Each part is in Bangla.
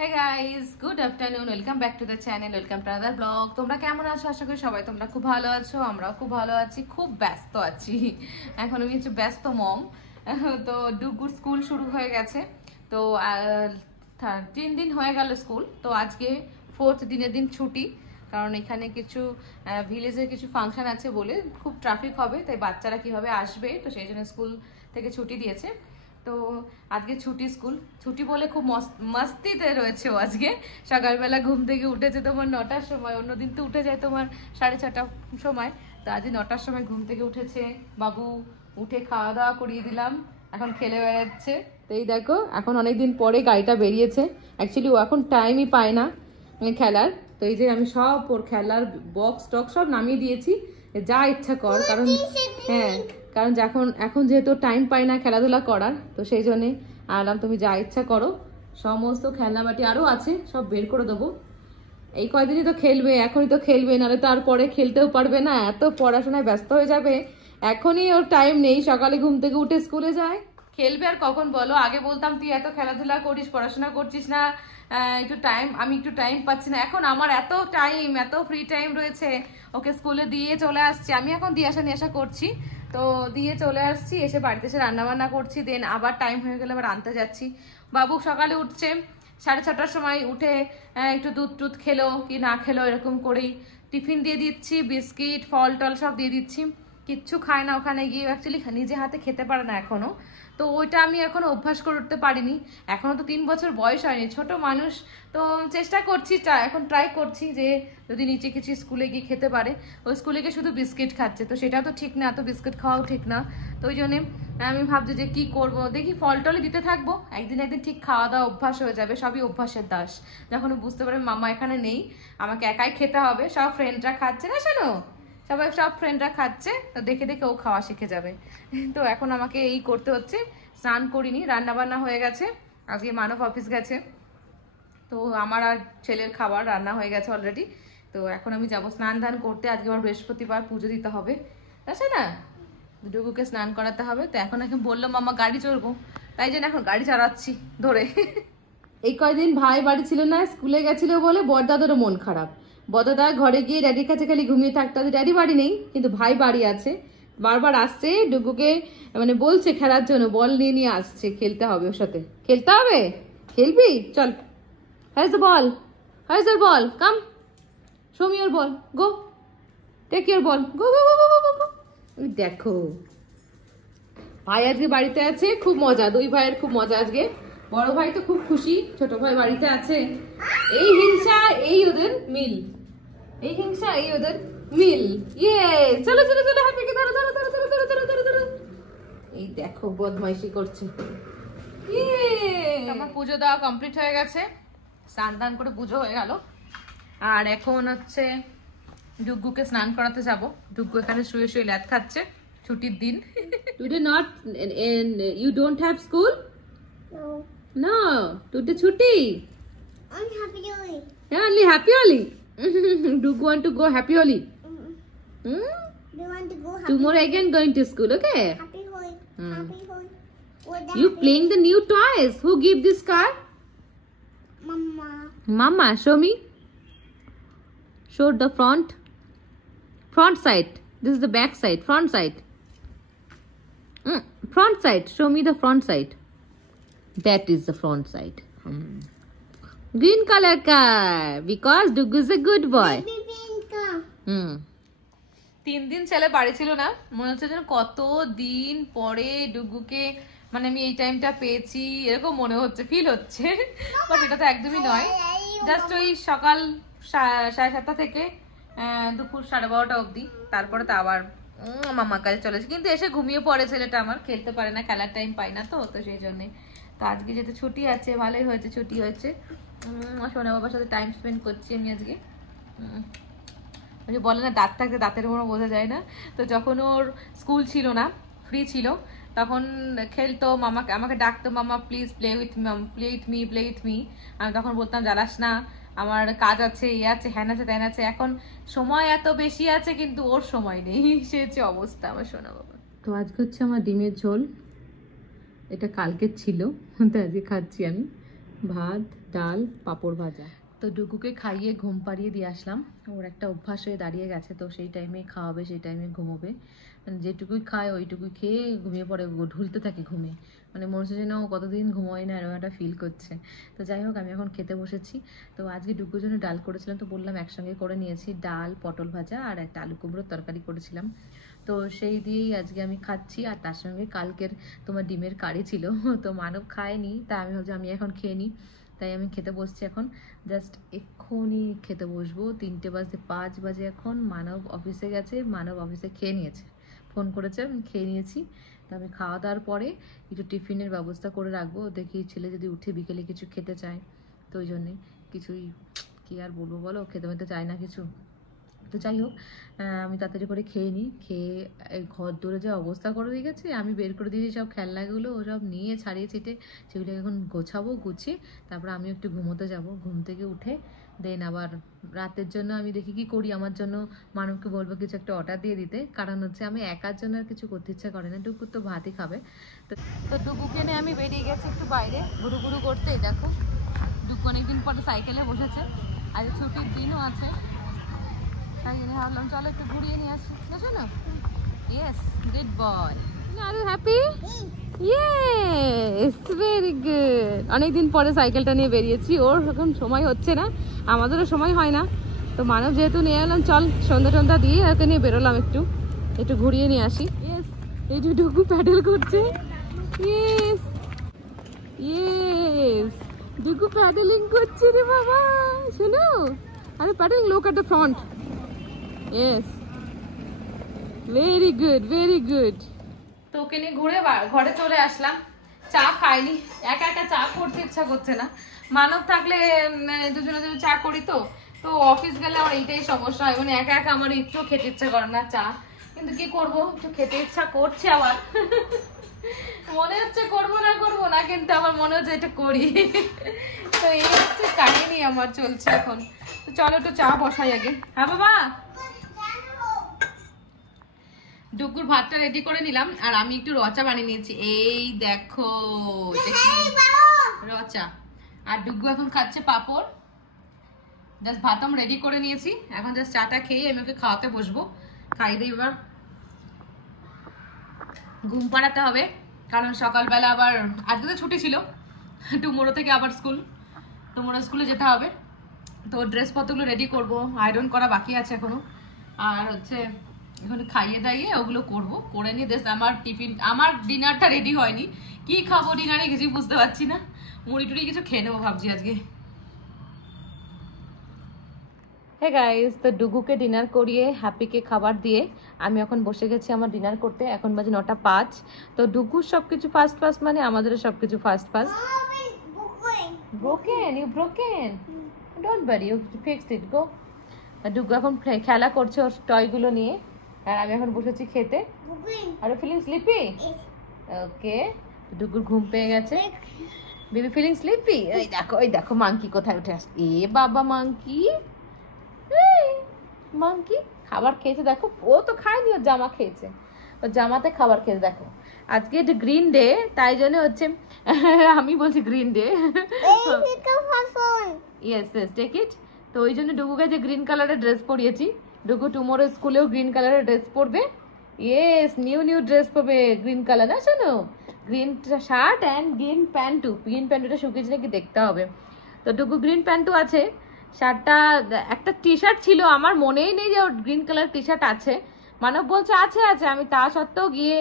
Hey guys, good afternoon. Welcome back to the channel. Welcome to another vlog. তোমরা কেমন আছো? আশা করি সবাই তোমরা খুব ভালো আছো। আমরাও খুব ভালো আছি। খুব ব্যস্ত আছি। এখন আমি একটু ব্যস্ত মম। তো ডুগুর স্কুল শুরু হয়ে গেছে। তো 3 দিন হয়ে গেল স্কুল। তো আজকে 4th দিনের দিন ছুটি। কারণ এখানে কিছু ভিলেজের কিছু ফাংশন আছে বলে খুব ট্রাফিক হবে, তাই বাচ্চারা কিভাবে আসবে, তো সেই জন্য স্কুল থেকে ছুটি দিয়েছে। তো আজকে ছুটি, স্কুল ছুটি বলে খুব মস্তিতে রয়েছে ও আজকে। সকালবেলা ঘুম থেকে উঠেছে তোমার 9টার সময়, অন্যদিন তো উঠে যায় তোমার 6:30টার সময়। তো আজ 9টার সময় ঘুম থেকে উঠেছে। বাবু উঠে খাওয়া দাওয়া করিয়ে দিলাম, এখন খেলে বেড়াচ্ছে। তো এই দেখো, এখন অনেকদিন পরে গাড়িটা বেরিয়েছে। অ্যাকচুয়ালি ও এখন টাইমই পায় না খেলার। তো এই যে আমি সব ওর খেলার বক্স টক্স সব নামিয়ে দিয়েছি, যা ইচ্ছা কর। কারণ হ্যাঁ, কারণ এখন যেহেতু টাইম পাই না খেলাধুলা করার, তো সেই জন্যে আলাম তুমি যা ইচ্ছা করো। সমস্ত খেলনাবাটি আরও আছে, সব বের করে দেবো। এই কয়দিনই তো খেলবে, এখনই তো খেলবে, নাহলে তো আর পরে খেলতেও পারবে না, এত পড়াশোনায় ব্যস্ত হয়ে যাবে। এখনই ওর টাইম নেই, সকালে ঘুম থেকে উঠে স্কুলে যায়, খেলবে আর কখন বলো? আগে বলতাম তুই এত খেলাধুলা করিস, পড়াশোনা করছিস না, আমি একটু টাইম পাচ্ছি না। এখন আমার এত টাইম, এত ফ্রি টাইম রয়েছে, ওকে স্কুলে দিয়ে চলে আসছি। আমি এখন দিয়ে আসা নিয়ে আসা করছি, তো দিয়ে চলে আসছি, এসে বাড়িতে এসে রান্নাবান্না করছি, দেন আবার টাইম হয়ে গেলে আবার আনতে যাচ্ছি। বাবু সকালে উঠছে 6:30টার সময়, উঠে একটু দুধ টুধ খেলো কি না খেলো এরকম করেই টিফিন দিয়ে দিচ্ছি, বিস্কিট ফল টল সব দিয়ে দিচ্ছি। কিচ্ছু খায় না ওখানে গিয়ে, অ্যাকচুয়ালি নিজে হাতে খেতে পারে না এখনো। তো ওইটা আমি এখনো অভ্যাস করে উঠতে পারিনি, এখনো তো 3 বছর বয়স হয়নি, ছোট মানুষ। তো চেষ্টা করছি, এখন ট্রাই করছি যে যদি নিচে কিছু স্কুলে গিয়ে খেতে পারে। ওই স্কুলে গিয়ে শুধু বিস্কিট খাচ্ছে, তো সেটাও তো ঠিক না, এত বিস্কিট খাওয়াও ঠিক না। তো ওই জন্যে আমি ভাবছি যে কি করব, দেখি ফল টলে দিতে থাকবো, একদিন একদিন ঠিক খাওয়া দাওয়া অভ্যাস হয়ে যাবে। সবই অভ্যাসের দাস। যখন বুঝতে পারবে মামা এখানে নেই, আমাকে একাই খেতে হবে, সব ফ্রেন্ডরা খাচ্ছে না, শোনো সব ফ্রেন্ডরা খাচ্ছে, তো দেখে দেখে ও খাওয়া শিখে যাবে। তো এখন আমাকে এই করতে হচ্ছে। স্নান করিনি, রান্না বান্না হয়ে গেছে, আজকে মানব অফিস গেছে, তো আমার আর ছেলের খাবার রান্না হয়ে গেছে অলরেডি। তো এখন আমি যাব স্নান ধান করতে, আজকে আমার বৃহস্পতিবার, পুজো দিতে হবে, আছে না, ডুগুকে স্নান করাতে হবে। তো এখন বললো মামা গাড়ি চড়বো, তাই জন্য এখন গাড়ি চালাচ্ছি ধরে। এই কয়দিন ভাই বাড়ি ছিল না, স্কুলে গেছিল বলে বড়দাদারও মন খারাপ। বড়দাদা ঘরে গিয়ে ড্যাডির কাছে খালি ঘুমিয়ে থাকতে, ড্যাডি বাড়ি নেই, কিন্তু ভাই বাড়ি আছে, বারবার আসছে ডুগুকে, মানে বলছে খেলার জন্য, বল নিয়ে নিয়ে আসছে, খেলতে হবে ওর সাথে, খেলতে হবে। খেলবি? চল, has the ball, has the ball, come show me your ball, go take your ball, go go go go go go. দেখো ভাই আজকে বাড়িতে আছে, খুব মজা, দুই ভাইয়ের খুব মজা আজকে। বড় ভাই তো খুব খুশি, ছোট ভাই বাড়িতে আছে। এই হিংসা এই ওদের মিল, এই হিংসা এই ওদের মিল। ইয়ে চলো চলো চলো, হাতে কি ধরো ধরো ধরো ধরো ধরো ধরো ধরো ধরো। এই দেখো বদমাইশি করছে। ইয়ে আমার পুজো দেওয়া কমপ্লিট হয়ে গেছে, স্নান দান করে পুজো হয়ে গেল। আর এখন হচ্ছে ডুগ্গুকে স্নান করাতে যাব। ডুগ্গু এখানে শুয়ে শুয়ে ল্যাদ খাচ্ছে, ছুটির দিন। Today not, you don't have school? No. No, today ছুটি। I'm happy Oli. Only happy Oli. Duggu want to go happy Oli. Hmm? Do you want to go happy? Tomorrow again going to school, okay? Happy Holi. Happy Holi. You playing the new toys? Who give this car? Mama. Mama, show me. Show the front side. This is the back side, front side. Front side, show me the front side. That is the front side. Green color car, because Duggu is a good boy. 3 দিন ছেলে বাড়ি ছিল না, মনে হচ্ছে যেন কত দিন পরে ডুগুকে, মানে আমি এই টাইমটা পেয়েছি এরকম মনে হচ্ছে, ফিল হচ্ছে। বাট এটা তো একদমই নয়, জাস্ট ওই সকাল 7:30 থেকে দুপুর 12:30 অবধি, তারপরে তো আবার মামার কাছে চলেছে। কিন্তু এসে ঘুমিয়ে পড়ে ছেলেটা আমার, খেলতে পারে না, খেলার টাইম পাই না, তো সেই জন্যে। তো আজকে যেহেতু ছুটি আছে, ভালোই হয়েছে ছুটি হয়েছে, সোনা বাবার সাথে টাইম স্পেন্ড করছি আমি আজকে। বলে না দাঁত থাকতে দাঁতের মতো বোঝা যায় না, তো যখন ওর স্কুল ছিল না, ফ্রি ছিল, তখন খেলতো, আমাকে ডাকতো, মামা প্লিজ প্লে উইথ মি। আমি তখন বলতাম জ্বালাস না, আমার কাজ আছে, এ আছে, হ্যান আছে, ত্যান আছে। এখন সময় এত বেশি আছে, কিন্তু ওর সময় নেই, সে হচ্ছে অবস্থা আমার সোনা বাবা। তো আজকে হচ্ছে আমার ডিমের ঝোল, এটা কালকে ছিল, তো আজকে খাচ্ছি আমি। ভাত, ডাল পাঁপড় ভাজা। তো ডুগুকে খাইয়ে ঘুম পাড়িয়ে দিয়ে আসলাম। ওর একটা অভ্যাস হয়ে দাঁড়িয়ে গেছে, তো সেই টাইমে খাওয়াবে, সেই টাইমে ঘুমোবে। মানে যেটুকুই খায় ওইটুকুই খেয়ে ঘুমিয়ে পড়ে, ঢুলতে থাকে ঘুমে। মানে মনে হচ্ছে যেন ও কতদিন ঘুমোয় না, এরকম একটা ফিল করছে। তো যাই হোক, আমি এখন খেতে বসেছি। তো আজকে ডুগুর জন্য ডাল করেছিলাম, তো বললাম একসঙ্গে করে নিয়েছি। ডাল, পটল ভাজা আর একটা আলু কুমড়োর তরকারি করেছিলাম। তো সেই দিয়েই আজকে আমি খাচ্ছি। আর তার সঙ্গে কালকের তোমার ডিমের কারি ছিল, তো মানব খায়নি, তা আমি ভাবছি আমি এখন খেয়ে নিই। তাই আমি খেতে বসছি এখন। জাস্ট এক্ষুনি খেতে বসবো, 3:05 এখন। মানব অফিসে গেছে, মানব অফিসে খেয়ে নিয়েছে, ফোন করেছে, আমি খেয়ে নিয়েছি। তো আমি খাওয়া দাওয়ার পরে একটু টিফিনের ব্যবস্থা করে রাখবো, দেখি ছেলে যদি উঠে বিকেলে কিছু খেতে চায়। তো ওই জন্যে কিছুই, কি আর বলবো বলো, খেতে মেতে চায় না কিছু। তো যাই হোক, আমি তাড়াতাড়ি করে খেয়ে নিই। খেয়ে ঘর দৌড়ে যা অবস্থা করে দিয়ে গেছে, আমি বের করে দিয়েছি সব খেলনাগুলো, ওসব নিয়ে ছাড়িয়ে ছিটে সেগুলো এখন গোছাবো, গুছিয়ে তারপর আমি একটু ঘুমোতে যাব। ঘুম থেকে উঠে দেন আবার রাতের জন্য আমি দেখি কি করি। আমার জন্য মানবকে বলবো কিছু একটা অর্ডার দিয়ে দিতে, কারণ হচ্ছে আমি একার জন্য আর কিছু করতে ইচ্ছা করে না, টুকু তো ভাতই খাবে। তো ডুকুকে নিয়ে আমি বেরিয়ে গেছি একটু বাইরে ঘুরু ঘুরু করতে। দেখো ডুকু অনেকদিন পরে সাইকেলে বসেছে, আজ ছুটির দিনও আছে, তাই জন্য ভাবলাম চলো একটু ঘুরিয়ে নিয়ে আসি। বুঝছো না? Yes, good boy. Are you happy? Yes, very good. অনেকদিন পরে সাইকেলটা নিয়ে বেরিয়েছি, ওর এখন সময় হচ্ছে না, আমাদেরও সময় হয় না। তো মানব যেহেতু নিয়ে এলাম, চল সন্ধ্যা টন্ধা দিয়ে ওকে নিয়ে বেরোলাম, একটু একটু ঘুরিয়ে নিয়ে আসি। ইয়েস, এই যে ডুকু প্যাডেল করছে। ইয়েস ইয়েস, ডুকু প্যাডেলিং করছে রে বাবা, শোনো। আরে paddling, look at the front. Yes, very good, very good. তো ওকে নিয়ে ঘুরে ঘরে চলে আসলাম। চা খাইনি, একা একা চা করতে ইচ্ছা করছে না। মানব থাকলে দুজনে দুজনে চা করি। তো তো অফিস গেলে আমার এইটাই সমস্যা হয়, মানে একা একা আমার একটু খেতে ইচ্ছা করে না চা। কিন্তু কি করবো, একটু খেতে ইচ্ছা করছে আবার। মনে হচ্ছে করবো না, কিন্তু আমার মনে হচ্ছে এটা করি। তো এই হচ্ছে কাহিনী আমার চলছে এখন। তো চলো একটু চা বসাই আগে। হ্যাঁ বাবা, ডুকুর ভাতটা রেডি করে নিলাম, আর আমি একটু রচা বানিয়ে নিয়েছি। এই দেখো রচা। আর ডুগু এখন খাচ্ছে পাঁপড়। জাস্ট ভাত আমি রেডি করে নিয়েছি, এখন জাস্ট চাটা খেয়ে আমি ওকে খাওয়াতে বসবো। খাই দিই এবার, ঘুম পাড়াতে হবে, কারণ সকালবেলা আবার আজকে তো ছুটি ছিল, টুমোরো থেকে আবার স্কুল, টুমোরো স্কুলে যেতে হবে। তো ড্রেসপত্রগুলো রেডি করব, আয়রন করা বাকি আছে এখনো। আর হচ্ছে এখন খাইয়ে দাইয়ে ওগুলো করব, করে নিয়ে জাস্ট আমার টিফিন, আমার ডিনারটা রেডি হয়নি। কি খাবো ডিনারে কিছু বুঝতে পারছি না, মুড়ি টুড়ি কিছু খেয়ে নেবো ভাবছি আজকে। হে গাইস, তো ডুগুকে ডিনার করিয়ে হ্যাপিকে খাবার দিয়ে আমি এখন বসে গেছি আমার ডিনার করতে। এখন বাজে 9:05। তো ডুগুর সবকিছু ফার্স্ট ফার্স্ট, মানে আমাদেরও সবকিছু first first. Broken, you broken, don't worry, you fixed it, go. Dugu এখন খেলা করছে ওর টয়গুলো নিয়ে, আর আমি এখন বসেছি খেতে। Are feeling sleepy? ওকে, ডুগুর ঘুম পেয়ে গেছে। Baby feeling sleepy? ওই দেখো মাংকি কোথায় উঠে আসছে। এ বাবা, মাংকি, মাংকি খাবার খেয়েছে দেখো। ও তো খায়নি, ওর জামা খেয়েছে, ওর জামাতে খাবার খেয়েছে। দেখো আজকে এটা গ্রিন ডে, তাই জন্য হচ্ছে আমি বলছি green day. Yes yes, take it. তো ওই জন্য ডুগুকে যে গ্রিন কালারের ড্রেস পরিয়েছি। ডুগু টুমোরো স্কুলেও গ্রিন কালারের ড্রেস পরবে। ইয়েস, নিউ ড্রেস পরবে গ্রিন কালার। না শোনো, গ্রিন শার্ট অ্যান্ড গ্রিন প্যান্টু। গ্রিন প্যান্টুটা শুকিয়েছে নাকি দেখতে হবে। তো ডুগু গ্রিন প্যান্টু আছে, শার্টটা, একটা টি শার্ট ছিল, আমার মনেই নেই যে ওর গ্রিন কালার টি শার্ট আছে। মানব বলছে আছে আছে, আমি তা সত্ত্বেও গিয়ে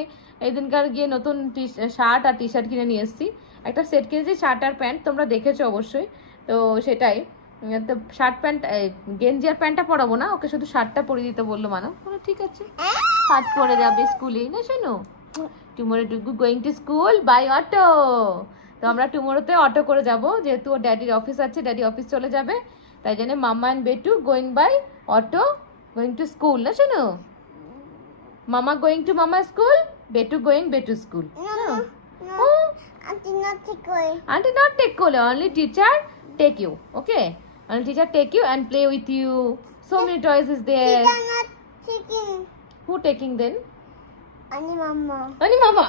এই দিনকার গিয়ে নতুন শার্ট আর টি শার্ট কিনে নিয়ে এসেছি। একটা সেট কিনেছি, শার্ট আর প্যান্ট, তোমরা দেখেছো অবশ্যই। তো সেটাই, তো শার্ট প্যান্ট, গেঞ্জি আর প্যান্টটা পরাবো না, ওকে শুধু শার্টটা পরিয়ে দিতে বললো মানব। ঠিক আছে, শার্ট পরে যাবে স্কুলে। না শোনো, tomorrow Dugu going to school by auto. তো আমরা টুমোরোতে অটো করে যাব, যেহেতু ওর ড্যাডির অফিস আছে, ড্যাডি অফিস চলে যাবে, তাই জন্য মামা অ্যান্ড বেটু going by auto, going to school. না শোনো, মামা গোয়িং টু মামা স্কুল, বেটু গোয়িং বেটু school. Auntie not take you, only teacher take you, okay? Only teacher take you and play with you. So many toys is there. Teacher not taking. Who taking then? Only mama. Only mama.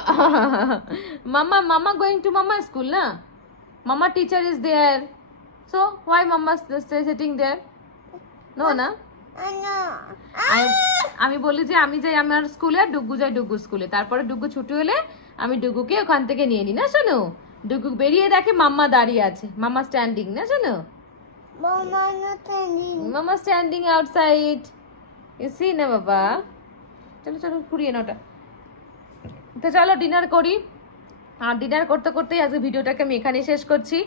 Mama going to mama school, na? Mama teacher is there. So why mama stay sitting there? No, na? আমি বলি যে আমি যাই আমার স্কুলে আর ডুগু যাই ডুগু স্কুলে, তারপরে ডুগু ছুটি হলে আমি ডুগুকে ওখান থেকে নিয়ে নিই, না শোনো? ডুগু বেরিয়ে দেখে মাম্মা দাঁড়িয়ে আছে, মাম্মা স্ট্যান্ডিং, না শোনো? মাম্মা স্ট্যান্ডিং আউটসাইড, ইউ সি না বাবা? চলো চলো কুড়িয়ে নোটা। তো চলো ডিনার করি, আর ডিনার করতে করতেই আজকে ভিডিওটাকে আমি এখানেই শেষ করছি।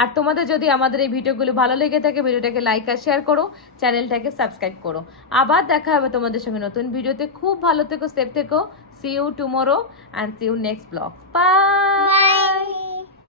আর তোমাদের যদি আমাদের এই ভিডিওগুলো ভালো লেগে থাকে, ভিডিওটাকে লাইক আর শেয়ার করো, চ্যানেলটাকে সাবস্ক্রাইব করো। আবার দেখা হবে তোমাদের সঙ্গে নতুন ভিডিওতে। খুব ভালো থেকো, সেফ থেকো। See you tomorrow and see you next blog. By.